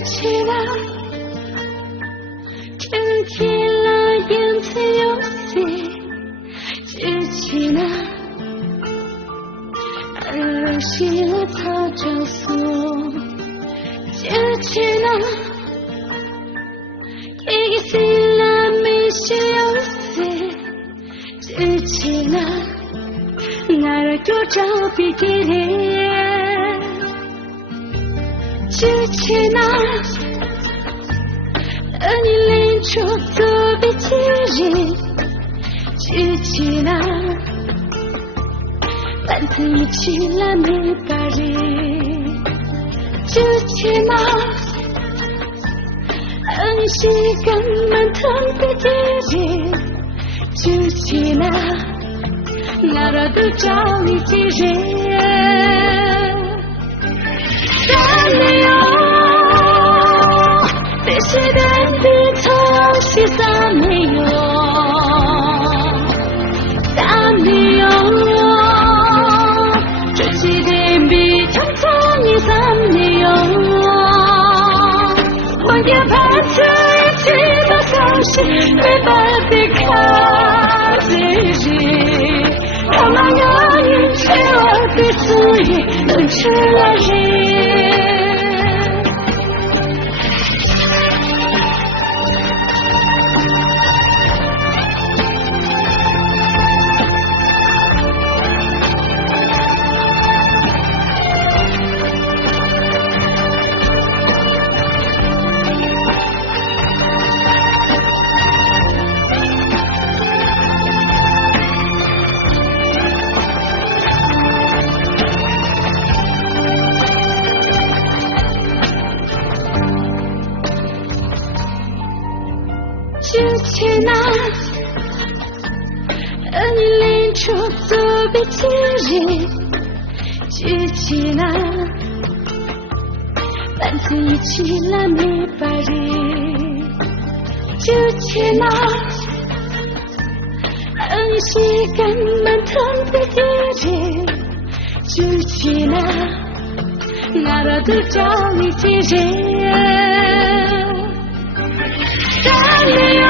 起了，听起了言辞游戏，举起了，儿戏了草招数，举起了，提醒了迷失游戏，举起了，나를 쫓아비기래 지치나 아니 렌초도 비치리 지치나 반드치라 밀가리 지치나 아니 시간만 텅비기리 지치나 나라도找你几人사내요 배시된 비처럼 시사내요 사내요 주치된 비청청이 사내요 환기 반짝이 지나가시 내 바디까지他们让你吃我的思忆，能吃了人。지치나 아니 렌초도 비치리 지치나 반드치라 밀바리 지치나 아니 시간만 텅비기리 지치나 나라도找你几人사내요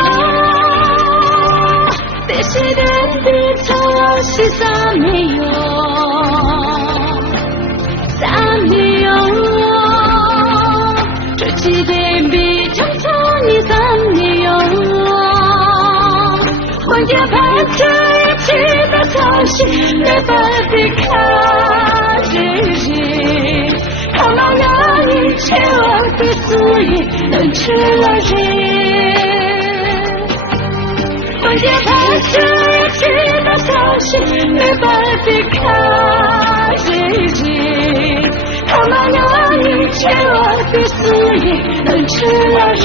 배시된 비처시 사내요 사내요 주치된 비청청이 사내요 환기 반짝이 지나가시 내 바디까지 가만히 채워둘 수 있는 출러지 환기 반짝이 지나가시 내 바디까지 가만히 채워둘 수 있는 출러지